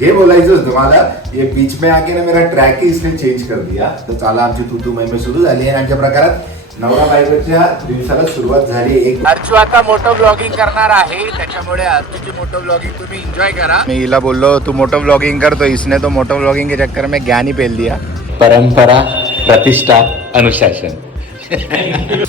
हे बोलायचं होतं मला, ये बीच में आके ना मेरा ट्रॅक ही इसने चेंज कर दिया. तर चला आमची तू मैमे सुरू झाली आणि आमच्या प्रकारात नवरा बायकोच्या दिवसाला सुरुवात झाली. एक अर्चू आता मोठं ब्लॉगिंग करणार आहे, त्याच्यामुळे अर्चूची मोठं ब्लॉगिंग तुम्ही एंजॉय करा. मी हिला बोललो तू मोठं ब्लॉगिंग करतो, इसने तो मोठं ब्लॉगिंग के चक्कर में ज्ञानी पेल दिया. परंपरा, प्रतिष्ठा, अनुशासन.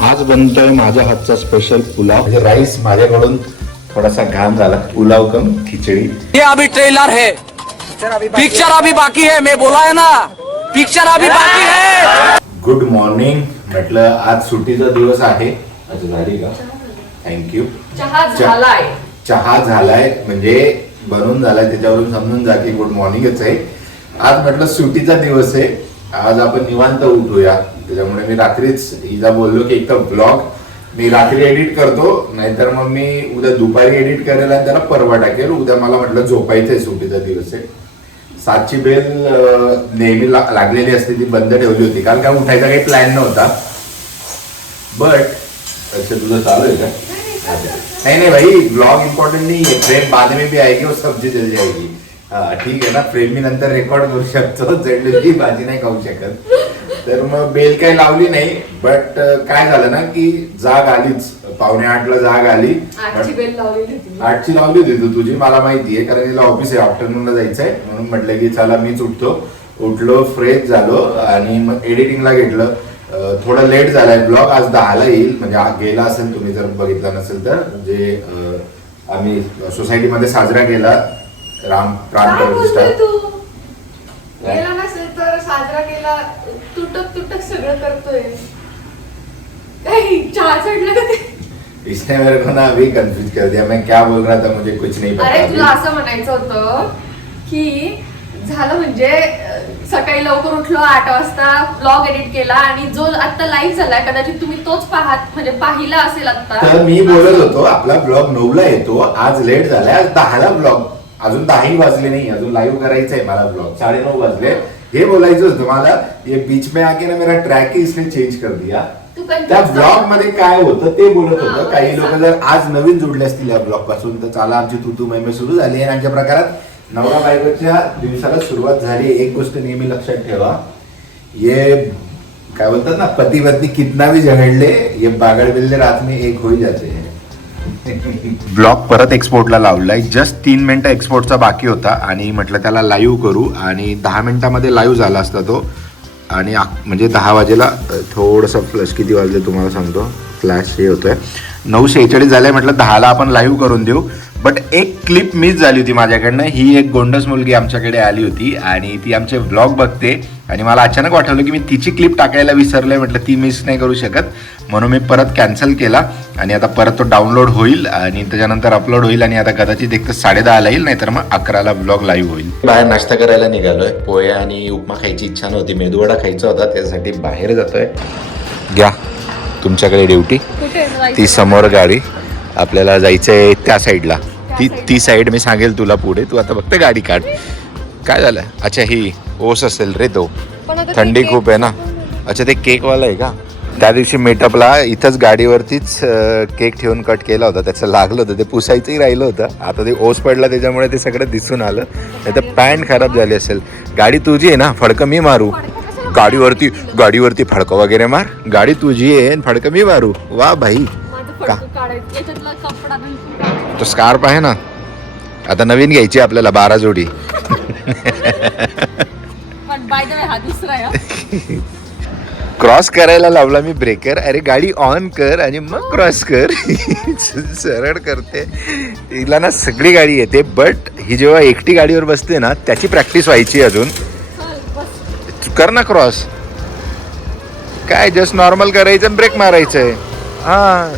आज बनतोय माझ्या हातचा स्पेशल पुलाव. म्हणजे राईस माझ्याकडून थोडासा घाम झाला. पुलाव कम खिचडी. ये अभी ट्रेलर है, पिक्चर अभी बाकी है. मैं बोला है ना, पिक्चर अभी बाकी है. Good morning. म्हटलं आज सुट्टीचा दिवस आहे. अच्छा झाली का? थँक्यू. चहा झालाय म्हणजे बनवून झालाय, त्याच्यावरून समजून जा की गुड मॉर्निंगच आहे. आज म्हटलं सुट्टीचा दिवस आहे, आज आपण निवांत उठूया. त्याच्यामुळे मी रात्रीच हिला बोललो की एक तर ब्लॉग मी रात्री एडिट करतो, नाहीतर मग मी उद्या दुपारी एडिट करेल आणि त्याला परवा टाकेल. उद्या मला म्हटलं झोपायचंय, सुट्टीचा दिवस आहे. 7ची बेल नेहमी लागलेली असते, ती बंद ठेवली होती कारण काय उठायचा काही प्लॅन नव्हता. बट अच्छा तुझं चालू आहे का? नहीं भाई ब्लॉग इम्पोर्टेंट नहीं है, फ्रेम बाद में भी आएगी और सब्जी जल जाएगी. ठीक आहे ना, फ्रेम मी नंतर रेकॉर्ड करू शकतो. जळलेली भाजी नाही खाऊ शकत. तर मग बेल काही लावली नाही. बट काय झालं ना की जाग आलीच, 7:45ला जाग आली. 8ची लावली होती तू तुझी, मला माहिती आहे कारण तिला ऑफिस आहे, आफ्टरनूनला जायचंय. म्हणून म्हटलं की चला मीच उठलो, फ्रेश झालो आणि मग एडिटिंगला घेतलं. थोडा लेट झालाय ब्लॉग. आज 10ला येईल, म्हणजे गेला असेल तुम्ही जर बघितला नसेल तर. जे आम्ही सोसायटीमध्ये साजरा केला राम प्राण प्रतिष्ठा. गेला नसेल तर साजरा केला. तुटक सगळं करतोय. चहा चढलं का? इसने मेरे को ना अभी कंफ्यूज कर दिया. मैं क्या बोल रहा था मुझे कुछ नहीं पता. अरे तुला असं म्हणायचं होतं की झालं म्हणजे सकाळी लवकर उठलो, 8 वाजता ब्लॉग एडिट केला आणि जो आता लाईव्ह झालाय कदाचित तुम्ही तोच म्हणजे पाहिला असेल आता. तर मी बोलत होतो आपला ब्लॉग 9ला येतो, आज लेट झालाय, आज 10ला ब्लॉग. अजून 10ही वाजले नाही, अजून लाईव्ह करायचंय मला ब्लॉग. 9:30 वाजले. हे बोलायचं होतं मला, ये बीच में आके ना मेरा ट्रॅक ही इसने चेंज कर दिया. त्या ब्लॉग मध्ये काय होतं ते बोलत होतं. काही लोक जर आज नवीन जोडले असतील या ब्लॉग पासून तर चला आमची तू मैमे सुरू झाली. आणि आमच्या प्रकारात नवरा बायकोच्या दिवसाला सुरुवात झाली. एक गोष्ट नेहमी लक्षात ठेवा, ये काय बोलतात ना, पती पत्नी कितना भी झगडले ये बागड़ बिल्ले रात में एक हो जाते हैं. ब्लॉग परत एक्सपोर्टला लावलाय. जस्ट 3 मिनिटं एक्सपोर्टचा बाकी होता आणि म्हटलं त्याला लाईव्ह करू आणि 10 मिनिटामध्ये लाईव्ह झाला असता तो. आणि म्हणजे 10 वाजेला थोडंसं फ्लॅश, किती वाजले तुम्हाला सांगतो, फ्लॅश हे होतोय 9:46 झालंय. म्हटलं 10ला आपण लाईव्ह करून देऊ. बट एक क्लिप मिस झाली होती माझ्याकडनं. ही एक गोंडस मुलगी आमच्याकडे आली होती आणि ती आमचे व्लॉग बघते आणि मला अचानक वाटलं की मी तिची क्लिप टाकायला विसरलोय. म्हटलं ती मिस नाही करू शकत, म्हणून मी परत कॅन्सल केला आणि आता परत तो डाउनलोड होईल आणि त्याच्यानंतर अपलोड होईल. आणि आता कदाचित एक तर 10:30 येईल, नाहीतर मग 11ला ब्लॉग लाईव्ह होईल. बाहेर नाश्ता करायला निघालोय. पोहे आणि उपमा खायची इच्छा नव्हती, मेदूवडा खायचा होता, त्यासाठी बाहेर जातोय. घ्या तुमच्याकडे ड्युटी, ती समोर गाडी. आपल्याला जायचंय त्या साईडला, ती साईड मी सांगेल तुला पुढे. तू आता फक्त गाडी काढ. काय झालं? अच्छा ही ओस असेल रे, तो थंडी खूप आहे ना. अच्छा ते केकवाला आहे का? त्या दिवशी मेटअपला इथंच गाडीवरतीच केक ठेवून कट केला होता, त्याचं लागलं होतं, ते पुसायचंही राहिलं होतं. आता ते ओस पडला त्याच्यामुळे ते सगळं दिसून आलं. नाही तर पॅन्ट खराब झाली असेल. गाडी तुझी आहे ना, फडकं मी मारू. गाडीवरती फडकं वगैरे मार. गाडी तुझी आहे, फडकं मी मारू. वा भाई. का तो स्कार्फ आहे ना, आता नवीन घ्यायची आपल्याला 12 जोडी. क्रॉस करायला लावला मी ब्रेकर. अरे गाडी ऑन कर आणि मग क्रॉस कर. सरळ करते. तिला ना सगळी गाडी येते, बट ही जेव्हा एकटी गाडीवर बसते ना त्याची प्रॅक्टिस व्हायची. अजून कर ना क्रॉस. काय जस्ट नॉर्मल करायचं, ब्रेक मारायचंय. हा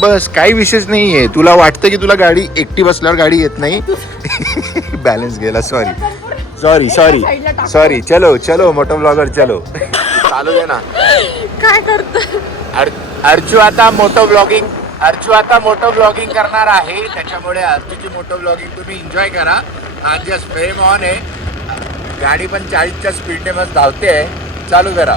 बस, काही विशेष नाहीये. तुला वाटतं की तुला गाडी एकटी बसल्यावर गाडी येत नाही. बॅलन्स गेला. सॉरी. चलो मोठो ब्लॉगर चलो. चालू दे ना. काय करतो अर्चू आता मोठं ब्लॉगिंग करणार आहे, त्याच्यामुळे अर्चूची मोठं ब्लॉगिंग तुम्ही एन्जॉय करा. आज जस्ट फ्रेम ऑन आहे. गाडी पण 40च्या स्पीडने मस्त धावते आहे. चालू करा.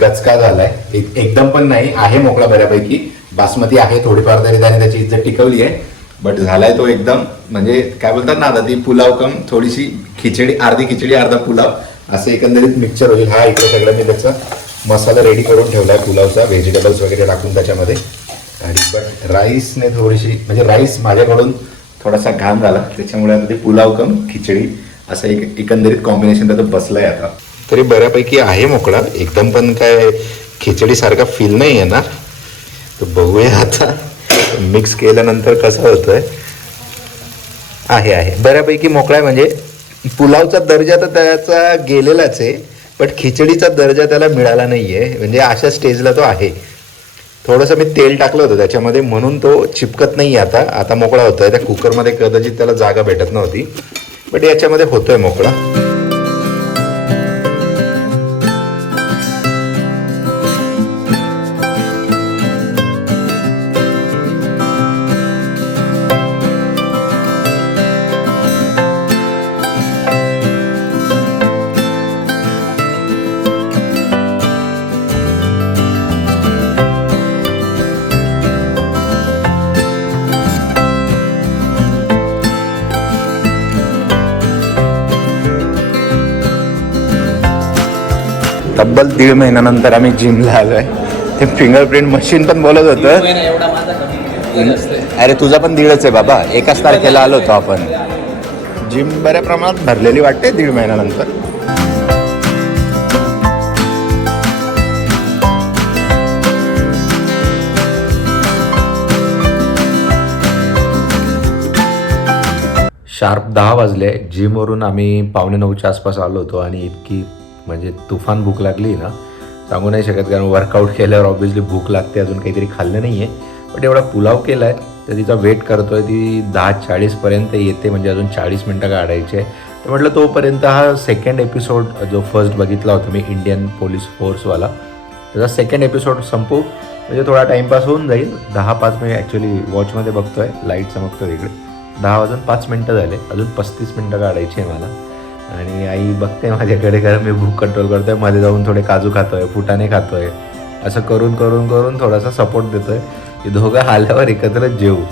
गचका झालाय, एकदम पण नाही, आहे मोकळा बऱ्यापैकी. बासमती आहे थोडीफार तरी त्याने त्याची इज्जत टिकवली आहे, बट झालाय तो एकदम म्हणजे काय बोलतात ना आता ती पुलाव कम थोडीशी खिचडी, अर्धी खिचडी अर्धा पुलाव असं एकंदरीत मिक्सचर होईल. हा इकडे सगळं मी त्याचा मसाला रेडी करून ठेवलाय पुलावचा, व्हेजिटेबल्स वगैरे टाकून त्याच्यामध्ये. आणि पण राईसने थोडीशी म्हणजे राईस माझ्याकडून थोडासा घाण झाला, त्याच्यामुळे आता ते पुलाव कम खिचडी असं एक एकंदरीत कॉम्बिनेशन त्याचं बसलंय आता. तरी बऱ्यापैकी आहे मोकळा, एकदम पण काय खिचडी सारखा फील नाही आहे ना. तर बघूया आता मिक्स केल्यानंतर कसं होतंय. आहे बऱ्यापैकी मोकळा आहे, म्हणजे पुलावचा दर्जा तर त्याचा गेलेलाच आहे, पण खिचडीचा दर्जा त्याला मिळाला नाहीये. म्हणजे अशा स्टेजला तो आहे. थोडंसं मी तेल टाकलं होतं त्याच्यामध्ये म्हणून तो चिपकत नाही आता मोकळा होतोय. त्या कुकरमध्ये कदाचित त्याला जागा भेटत नव्हती, बट याच्यामध्ये होतोय मोकळा. तब्बल 1.5 महिन्यानंतर आम्ही जिमला आलोय. ते फिंगरप्रिंट मशीन पण बोलत होतं. अरे तुझा पण 1.5 आहे बाबा, एकाच तारखेला आलो होतो आपण. जिम बऱ्या प्रमाणात भरलेली वाटते 1.5 महिन्यानंतर. शार्प 10 वाजले. जिमवरून आम्ही 8:45च्या आसपास आलो होतो आणि इतकी म्हणजे तुफान भूक लागली ना, सांगू नाही शकत. कारण वर्कआउट केल्यावर ऑब्व्हियसली भूक लागते. अजून काहीतरी खाल्लं नाही आहे, पण एवढा पुलाव केला आहे तर तिचा वेट करतोय. ती 10:40पर्यंत येते, म्हणजे अजून 40 मिनटं काढायचे. तर म्हटलं तोपर्यंत हा सेकंड एपिसोड जो फर्स्ट बघितला होता मी इंडियन पोलीस फोर्सवाला, त्याचा सेकंड एपिसोड संपू, म्हणजे थोडा टाईमपास होऊन जाईल. 10-5 मी ॲक्च्युली वॉचमध्ये बघतोय, लाईट चमकतोय इकडे. 10 वाजून 5 मिनटं झाले, अजून 35 मिनटं काढायची आहे मला. आणि आई बघते माझ्याकडे, कारण मी भूक कंट्रोल करतोय. मध्ये जाऊन थोडे काजू खातोय, फुटाणे खातोय, असं करून करून करून थोडासा सपोर्ट देतोय की दोघं आल्यावर एकत्र जेवू.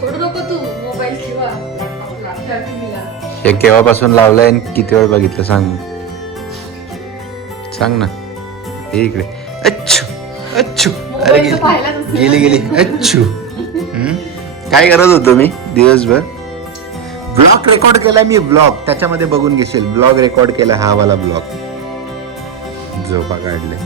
सोडू नको तू मोबाईल किंवा लॅपटॉपला टीव्हीला. हे केव्हापासून लावलंय आणि किती वेळ बघितलं सांग ना. हे इकडे अच्छू अच्छू, अरे गेली अच्छू. काय करत होतो मी दिवसभर? ब्लॉग रेकॉर्ड केला मी. ब्लॉग त्याच्यामध्ये बघून घेशील. ब्लॉग रेकॉर्ड केला, हा वाला ब्लॉग. झोपा काढले.